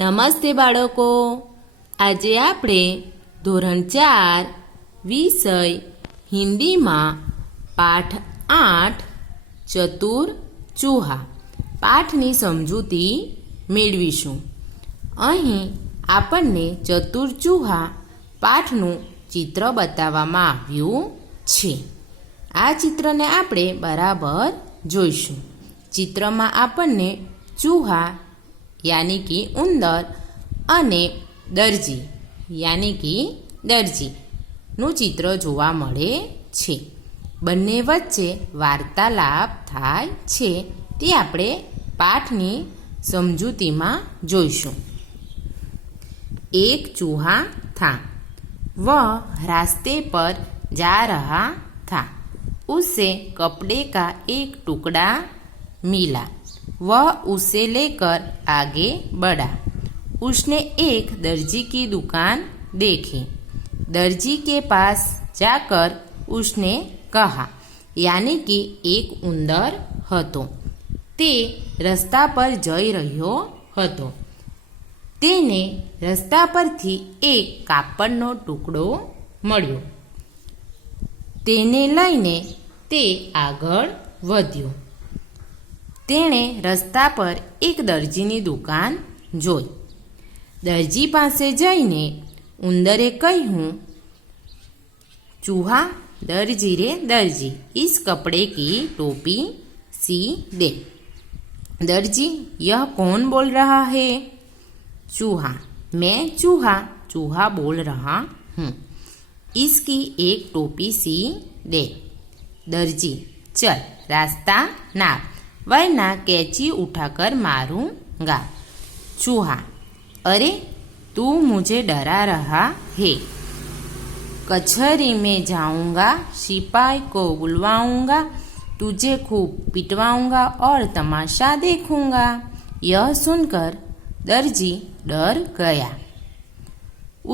નમસ્તે બાળકો, આજે આપણે ધોરણ 4 વિષય હિન્દીમાં પાઠ 8 ચતુર ચૂહા પાઠની સમજૂતી મેળવીશું. અહીં આપણને ચતુર ચૂહા પાઠનું ચિત્ર બતાવવામાં આવ્યું છે. આ ચિત્રને આપણે બરાબર જોઈશું. ચિત્રમાં આપણને ચૂહા यानी कि उंदर અને દરજી यानी कि દરજીનું ચિત્ર જોવા મળે છે. બંને વચ્ચે વાર્તાલાપ થાય છે તે આપણે પાઠની સમજૂતીમાં જોઈશું. एक चूहा था, वह रास्ते पर जा रहा था. उसे कपड़े का एक टुकड़ा मिला. वह उसे लेकर आगे बढ़ा. उसने एक दर्जी की दुकान देखी. दर्जी के पास जाकर उसने कहा, यानी कि एक उंदर હતો. તે રસ્તા પર જઈ રહ્યો હતો. તેને રસ્તા પરથી એક કાપડનો ટુકડો મળ્યો. તેને લઈને તે આગળ વધ્યો. તેણે રસ્તા પર એક દરજીની દુકાન જોઈ. દરજી પાસે જઈને ઉંદરે કહ્યું, ચૂહા दर्जी रे दर्जी, इस कपड़े की टोपी सी दे. दर्जी, यह कौन बोल रहा है? चूहा, मैं चूहा बोल रहा हूँ. इसकी एक टोपी सी दे. दर्जी, चल रास्ता नाप, वरना कैंची उठाकर मारूंगा. चूहा, अरे तू मुझे डरा रहा है. कचहरी में जाऊंगा, सिपाही को बुलवाऊंगा, तुझे खूब पिटवाऊंगा और तमाशा देखूंगा. यह सुनकर दर्जी डर गया.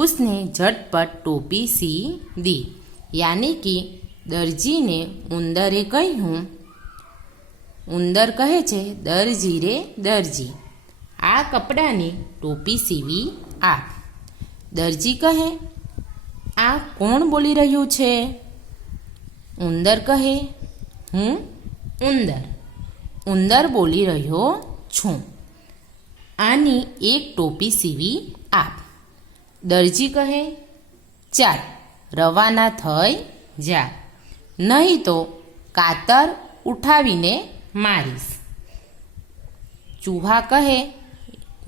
उसने झटपट टोपी सी दी. यानी कि दर्जी ने उंदरे કહ્યું, ઉંદર કહે છે, દરજી રે દરજી, આ કપડાની ટોપી સીવી આપ. દરજી કહે, આ કોણ બોલી રહ્યું છે? ઉંદર કહે, હું ઉંદર બોલી રહ્યો છું. આની એક ટોપી સીવી આપ. દરજી કહે, ચાલ રવાના થઈ જા, નહીં તો કાતર ઉઠાવીને મારીશ. ચૂહા કહે,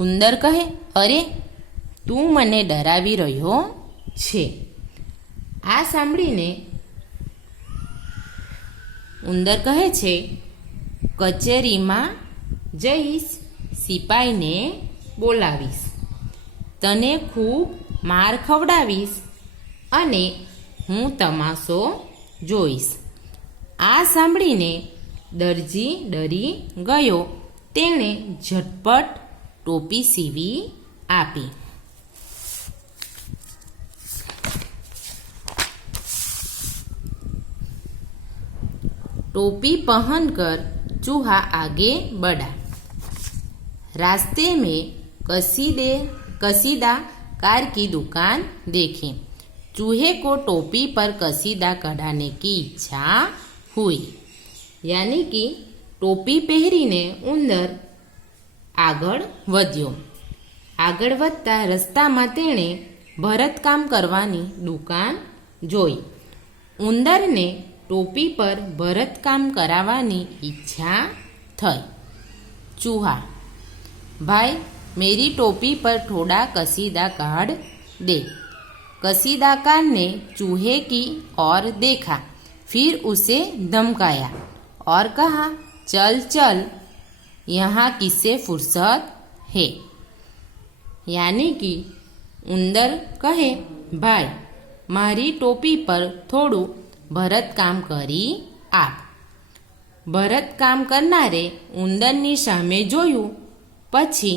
ઉંદર કહે, અરે તું મને ડરાવી રહ્યો છે. આ સાંભળીને ઉંદર કહે છે, કચેરીમાં જઈશ, સિપાહીને બોલાવીશ, તને ખૂબ માર ખવડાવીશ અને હું તમાશો જોઈશ. આ સાંભળીને દરજી ડરી ગયો. તેણે ઝટપટ ટોપી સીવી આપી. टोपी पहनकर चूहा आगे बढ़ा. रास्ते में कसीदाकार की दुकान देखी. चूहे को टोपी पर कसीदा कढ़ाने की इच्छा हुई. यानी कि टोपी પહેરીને ઉંદર આગળ વધ્યો. આગળ વધતા રસ્તામાં તેણે ભરતકામ કરવાની દુકાન જોઈ. ઉંદરને टोपी पर भरतकाम करावानी इच्छा थई. चूहा, भाई मेरी टोपी पर थोड़ा कसीदा काढ़ दे. कसीदाकार ने चूहे की ओर देखा, फिर उसे धमकाया और कहा, चल चल, यहाँ किससे फुर्सत है. यानी कि उंदर कहे, भाई मारी टोपी पर थोड़ू ભરતકામ કરી આપ. ભરતકામ કરનારે ઉંદરની સામે જોયું, પછી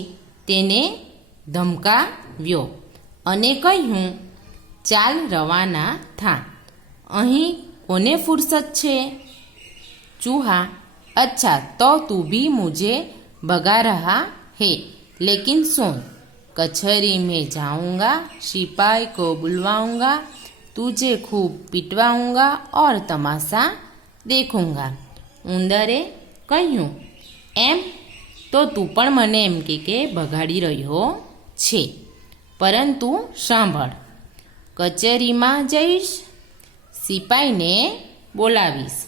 તેને ધમકાવ્યો અને કહ્યું, ચાલ રવાના થા, અહીં કોને ફુરસત છે. ચૂહા, अच्छा तो तू भी मुझे भगा रहा है, लेकिन सुन, कचहरी में जाऊंगा, सिपाही को बुलवाऊंगा, तुझे खूब पिटवाऊंगा और तमाशा देखूंगा. ઉંદરે કહ્યું, એમ તો તું પણ મને એમ કે ભગાડી રહ્યો છે, પરંતુ સાંભળ, કચેરીમાં જઈશ, સિપાહીને બોલાવીશ,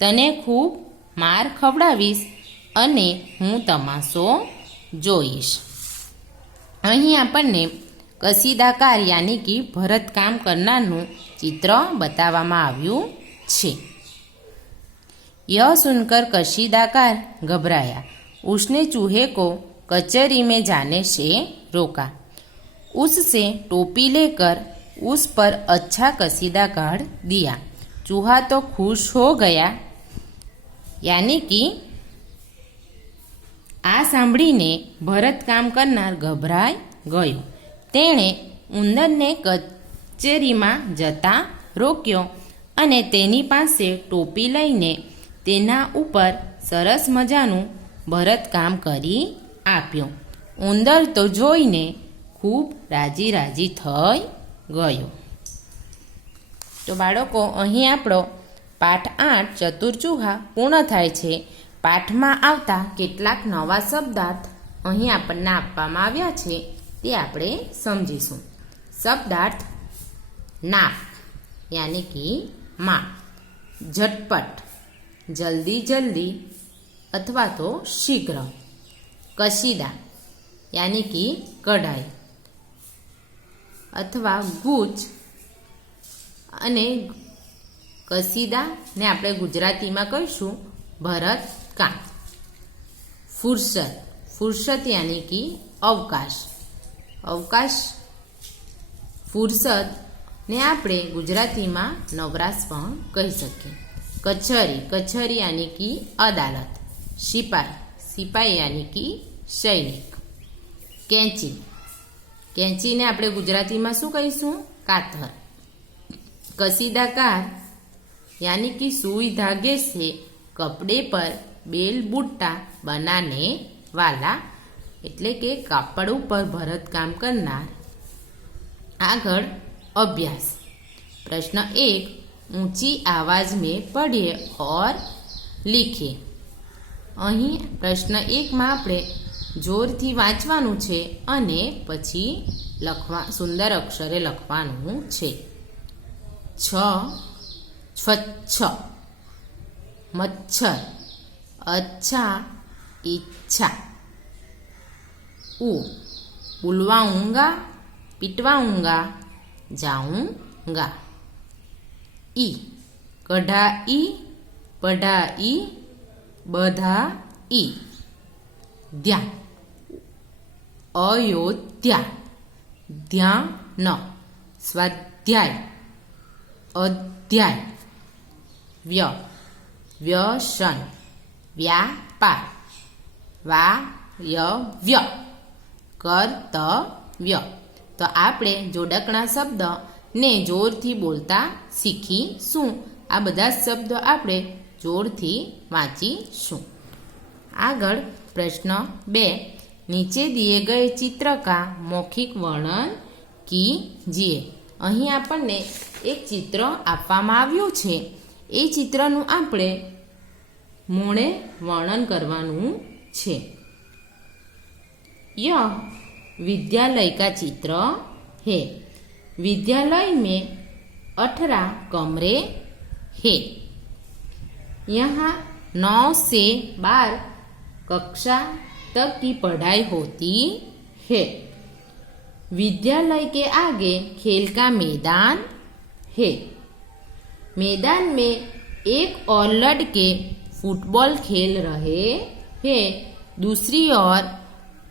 તને ખૂબ માર ખવડાવીશ અને હું તમાશો જોઈશ. અહીં આપણને કસીદાકાર યાની કે ભરતકામ કરનારનું ચિત્ર બતાવવામાં આવ્યું છે. यह सुनकर कशीदाकार घबराया. उसने चूहे को कचहरी में जाने से रोका. उससे टोपी लेकर उस पर अच्छा कसीदा काढ़ दिया. चूहा तो खुश हो गया. यानी कि આ સાંભળીને ભરતકામ કરનાર ગભરાઈ ગયો. તેણે ઉંદરને કચેરીમાં જતા રોક્યો અને તેની પાસે ટોપી લઈને તેના ઉપર સરસ મજાનું ભરતકામ કરી આપ્યું. ઉંદર તો જોઈને ખૂબ રાજી રાજી થઈ ગયો. તો બાળકો, અહીં આપણો પાઠ 8 ચતુરચૂહા પૂર્ણ થાય છે. પાઠમાં આવતા કેટલાક નવા શબ્દાર્થ અહીં આપણને આપવામાં આવ્યા છે, તે આપણે સમજીશું. શબ્દાર્થ નાપ યાની કે માપ, ઝટપટ જલ્દી જલ્દી અથવા તો શીઘ્ર, કશીદા યાની કે કઢાઈ અથવા ગૂંચ અને કસીદા ને આપણે ગુજરાતીમાં કહીશું ભરતકામ. ફુરસત, ફુરસત યાની કે અવકાશ, અવકાશ ફુરસત ને આપણે ગુજરાતીમાં નવરાશ પણ કહી શકીએ. કચહરી, કચહરી યાની કે અદાલત. સિપાઈ, સિપાઈ યાની કે સૈનિક. કેંચી, કેંચીને આપણે ગુજરાતીમાં શું કહીશું? કાતર. कसीदाकार यानी कि सुई धागे से कपड़े पर बेल बूटा बनाने वाला એટલે કે કાપડ ઉપર ભરતકામ કરનાર. આગળ અભ્યાસ. પ્રશ્ન 1, ऊंची आवाज में पढ़िए और लिखिए. અહીં પ્રશ્ન 1માં આપણે જોરથી વાંચવાનું છે અને પછી સુંદર અક્ષરે લખવાનું છે. स्वच्छ, मच्छर, अच्छा, इच्छा. बुलवाऊंगा, पिटवाऊंगा, जाऊंगा. ई, कढ़ाई, पढ़ाई, बधाई. ध्यान, अयोध्या, ध्यान. स्वाध्याय, अध्याय. व्यसन, व्यापार. वायव्य, કર્તવ્ય. તો આપણે જોડકણા શબ્દ ને જોરથી બોલતા શીખીશું. આ બધા શબ્દો આપણે જોરથી વાંચીશું. આગળ પ્રશ્ન 2, નીચે દિए गए चित्र का मौखिक वर्णन कीजिए. અહીં આપણને એક ચિત્ર આપવામાં આવ્યું છે. એ ચિત્રનું આપણે મોણે વર્ણન કરવાનું છે. यह विद्यालय का चित्र है. विद्यालय में 18 कमरे हैं. यहाँ 9 से 12 कक्षा तक की पढ़ाई होती है. विद्यालय के आगे खेल का मैदान है. मैदान में एक और लड़के फुटबॉल खेल रहे हैं, दूसरी ओर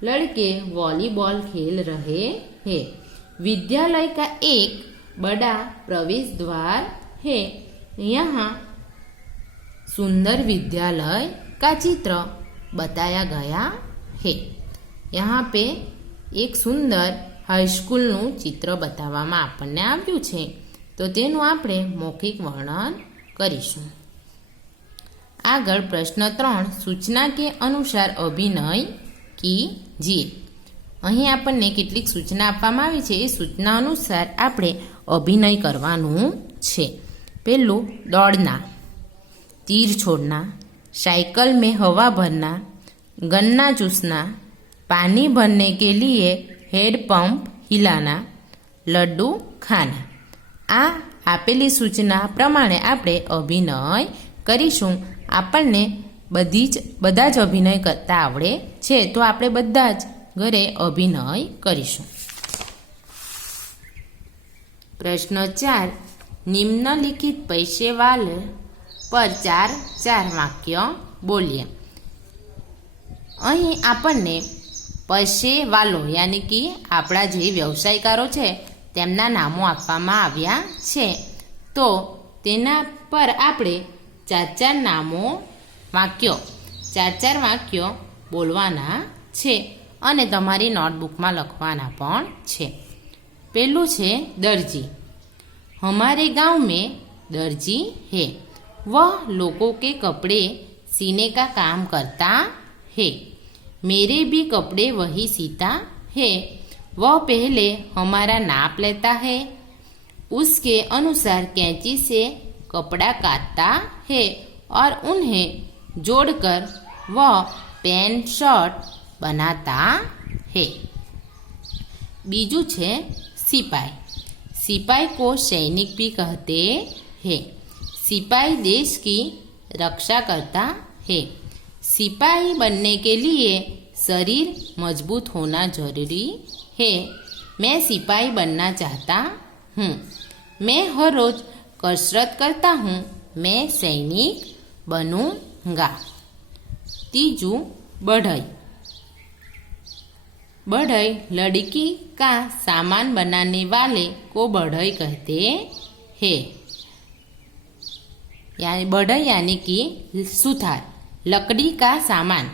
लड़के वॉलीबॉल खेल रहे हैं. विद्यालय का एक बड़ा प्रवेश द्वार है. यहाँ सुंदर विद्यालय का चित्र बताया गया है. यहाँ पे एक सुंदर હાઈસ્કૂલનું ચિત્ર બતાવવામાં આપણને આવ્યું છે. તો તેનું આપણે મૌખિક વર્ણન કરીશું. આગળ પ્રશ્ન 3, सूचना के अनुसार अभिनय कीजिए. અહીં આપણને કેટલીક સૂચના આપવામાં આવી છે. એ સૂચના અનુસાર આપણે અભિનય કરવાનું છે. પહેલું, દોડના, तीर छोड़ना, साइकिल में हवा भरना, गन्ना चूसना, पानी भरने के लिए हेडपंप हिलाना, लड्डू खाना. આ આપેલી સૂચના પ્રમાણે આપણે અભિનય કરીશું. આપણને બધા જ અભિનય કરતા આવડે છે, તો આપણે બધા જ ઘરે અભિનય કરીશું. પ્રશ્ન 4, નિમ્નલિખિત પેશેવાર પર 4 વાક્ય બોલીએ. અહીં આપણને પેશેવાલો યાની કે આપણા જે વ્યવસાયકારો છે તેમના નામો આપવામાં આવ્યા છે. તો તેના પર આપણે 4 નામો વાક્યો 4 વાક્યો બોલવાના છે અને તમારી નોટબુકમાં લખવાના પણ છે. પહેલું છે દરજી. हमारे गांव में दर्जी है. वह लोगों के कपड़े सीने का काम करता है. मेरे भी कपड़े वही सीता है. वह पहले हमारा नाप लेता है, उसके अनुसार कैंची से कपड़ा काटता है और उन्हें जोड़कर वह पैंट शर्ट बनाता है. बीजू छे सिपाही. सिपाही को सैनिक भी कहते हैं. सिपाही देश की रक्षा करता है. सिपाही बनने के लिए शरीर मजबूत होना जरूरी है. मैं सिपाही बनना चाहता हूँ. मैं हर रोज कसरत करता हूँ. मैं सैनिक बनूंगा. तीजू बढ़ई. बढ़ई लड़की का सामान बनाने वाले को बढ़ई कहते हैं. यानी बढ़ई यानी कि सुथार. लकड़ी का सामान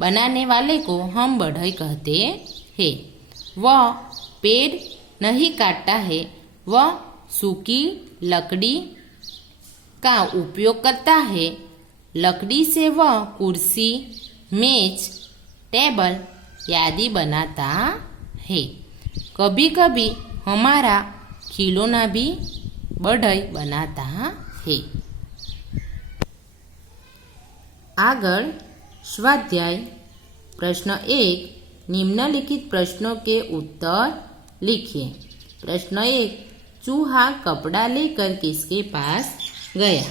बनाने वाले को हम बढ़ई कहते हैं. वह पेड़ नहीं काटता है. वह सूखी लकड़ी का उपयोग करता है. लकड़ी से वह कुर्सी, मेज, टेबल आदि बनाता है. कभी कभी हमारा खिलौना भी बढ़ई बनाता है. आगळ स्वाध्याय. प्रश्न 1, निम्नलिखित प्रश्नों के उत्तर लिखिए. प्रश्न 1, चूहा कपड़ा लेकर किसके पास गया?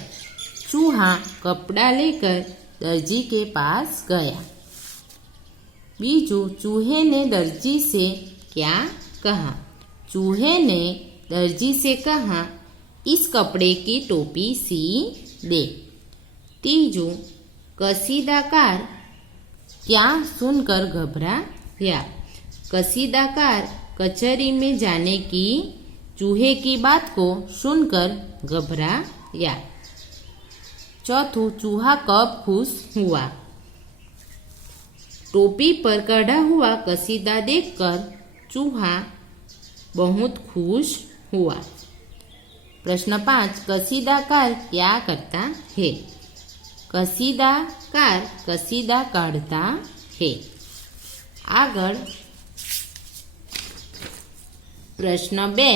चूहा कपड़ा लेकर दर्जी के पास गया. बीजू, चूहे ने दर्जी से क्या कहा? चूहे ने दर्जी से कहा, इस कपड़े की टोपी सी दे. तीजू, कसीदाकार क्या सुनकर घबराया? कसीदाकार कचहरी में जाने की चूहे की बात को सुनकर घबराया. चौथू, चूहा कब खुश हुआ? टोपी पर कढ़ा हुआ कसीदा देखकर चूहा बहुत खुश हुआ. प्रश्न 5, कसीदाकार क्या करता है? कसीदाकार कसीदा काढ़ता है. आगळ प्रश्न 2,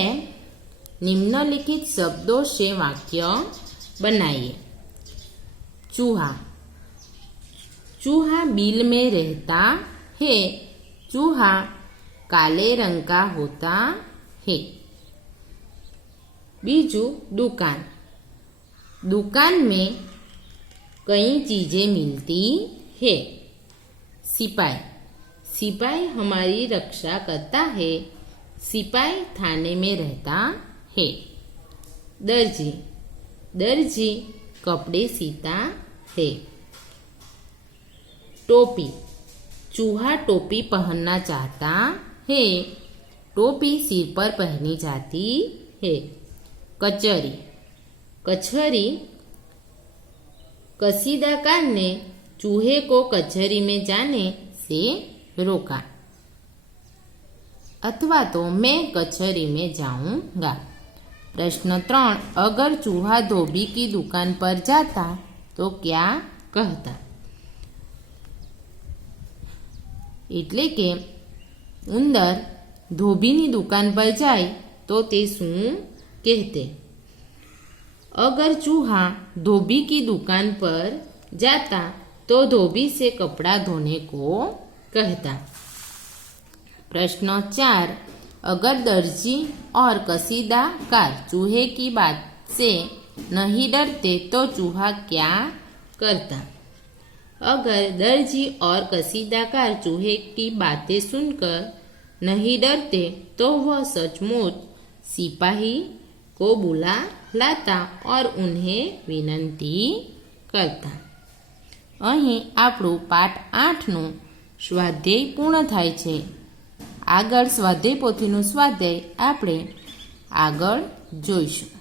निम्नलिखित शब्दों से वाक्य बनाइए. चूहा. चूहा बिल में रहता है. चूहा काले रंग का होता है. बीजू, दुकान. दुकान में कई चीजें मिलती है. सिपाही. सिपाही हमारी रक्षा करता है. सिपाही थाने में रहता है. दर्जी. दर्जी कपड़े सीता है. टोपी. चूहा टोपी पहनना चाहता है. टोपी सिर पर पहनी जाती है. कचहरी. कचहरी कसीदाकार ने चूहे को कचहरी में जाने से रोका. अथवा तो मैं कचहरी में जाऊंगा. प्रश्न 3, अगर चूहा धोबी की दुकान पर जाता तो क्या कहता? એટલે કે उंदर धोबीनी दुकान पर जाए तो ते શું कहते? अगर चूहा धोबी की दुकान पर जाता तो धोबी से कपड़ा धोने को कहता। प्रश्न 4, अगर दर्जी और कसीदाकार चूहे की बात से नहीं डरते तो चूहा क्या करता? अगर दर्जी और कसीदाकार चूहे की बातें सुनकर नहीं डरते तो वह सचमुच सिपाही को बुला लाता और उन्हें विनंती करता। અહીં આપણું પાઠ 8નું સ્વાધ્યાય પૂર્ણ થાય છે. આગળ સ્વાધ્યાય પોથીનું સ્વાધ્યાય આપણે આગળ જોઈશું.